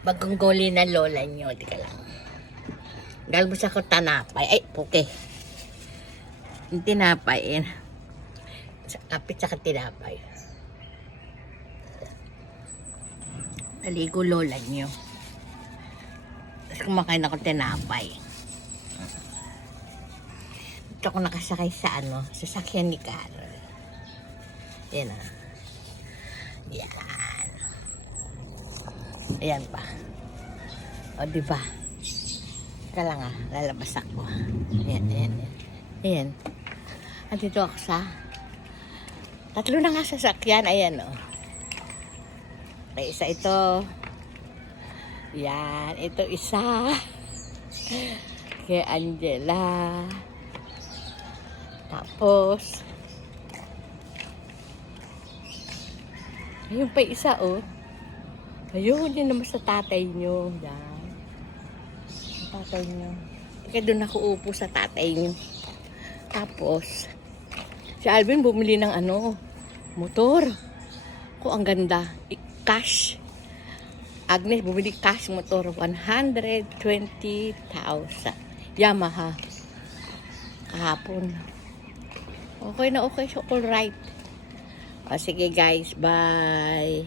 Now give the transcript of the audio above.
Magungguli na lola nyo. Di ka lang. Galbos ako tanapay. Ay, puke. Yung tinapay. Eh. Kapit sa tinapay. Naligo lola nyo. Tapos kumakain ako tinapay. Ito ako nakasakay sa sasakyan ni Carol. Yan ah. Yan. Ayan pa. O, diba? Ika lang ah, lalabas ako. Ayan, ayan, ayan. Ayan. Andito ako sa tatlo na nga sasakyan. Ayan o. May isa ito. Yan. Ito isa. Kay Angela. Tapos ayun pa isa oh. Ayun, yun naman sa tatay nyo. Yan. Sa tatay nyo. Kaya doon ako upo sa tatay nyo. Tapos, si Alvin bumili ng motor. Ko ang ganda. Cash. Agnes bumili cash motor. 120,000. Yamaha. Kahapon. Okay na okay. So, alright. O, sige guys. Bye.